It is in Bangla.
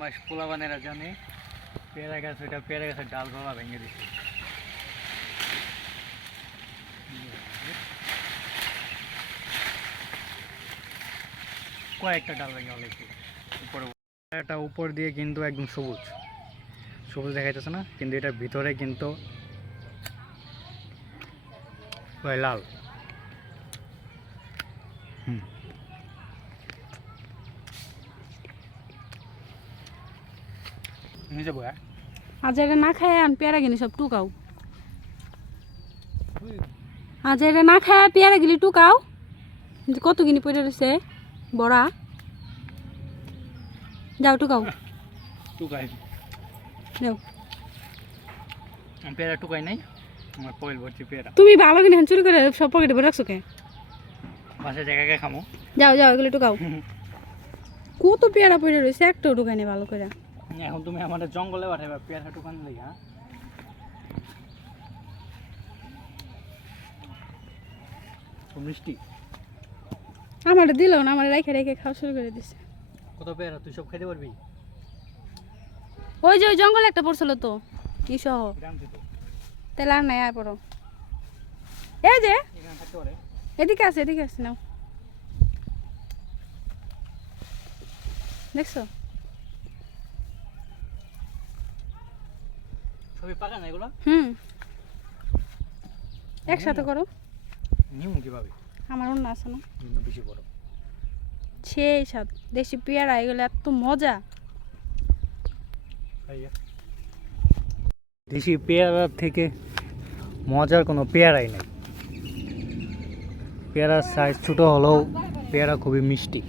মাস পোলাবানেরা জানে পেয়ারা গাছ, ওইটা পেয়ারা গাছের ডাল বাবা ভেঙে দিচ্ছে। কয়েকটা ডাল ভেঙে হলেছে উপরে। এটা উপর দিয়ে কিন্তু একদম সবুজ সবুজ দেখা যাচ্ছে না, কিন্তু এটার ভিতরে কিন্তু লাল। নিয়ে যাবো। আজ এটা না খায় আন পেয়ারা গিনি সব টুকাও। আজ এটা না খায় পেয়ারা গিলি টুকাও। কত গিনি পড়ে রয়েছে বড়া, যাও টুকাও। টুকাই যাও। পেয়ারা টুকাই নাই, আমার পয়েল ভর্তি পেয়ারা। তুমি ভালো কিনে চুরি করে সব পকেটে ভরে রাখছো কে? বাসায় জায়গায় খামো। যাও যাও এগুলো টুকাও। কত পেয়ারা পড়ে রয়েছে, একটাও টুকাই নেই ভালো করে। এখন তুমি আমাদের জঙ্গলে পাঠাবে পেয়ারা টুকান লাগি। হ্যাঁ, মিষ্টি আমার দিল না, আমার রেখে রেখে খাওয়া শুরু করে দিছে। কত পেয়ারা তুই সব খেতে পারবি? ওই যে ওই জঙ্গলে একটা পড়ছিল তো কি সহ, জানছি তো, তাহলে আর নাই আর পড়ো। এই যে এখানে থাকতে পারে। এদিকে আছে নাও, দেখছো? সবই পাকা না এগুলো? একসাথে করো। নিমু কিভাবে? আমার অন্য আছে না, বেশি বড় সেই স্বাদ দেশি পেয়ারা, এগুলো এত মজা। দেশি পেয়ারার থেকে মজার কোনো পেয়ারাই নেই। পেয়ারার সাইজ ছোট হলেও পেয়ারা খুবই মিষ্টি।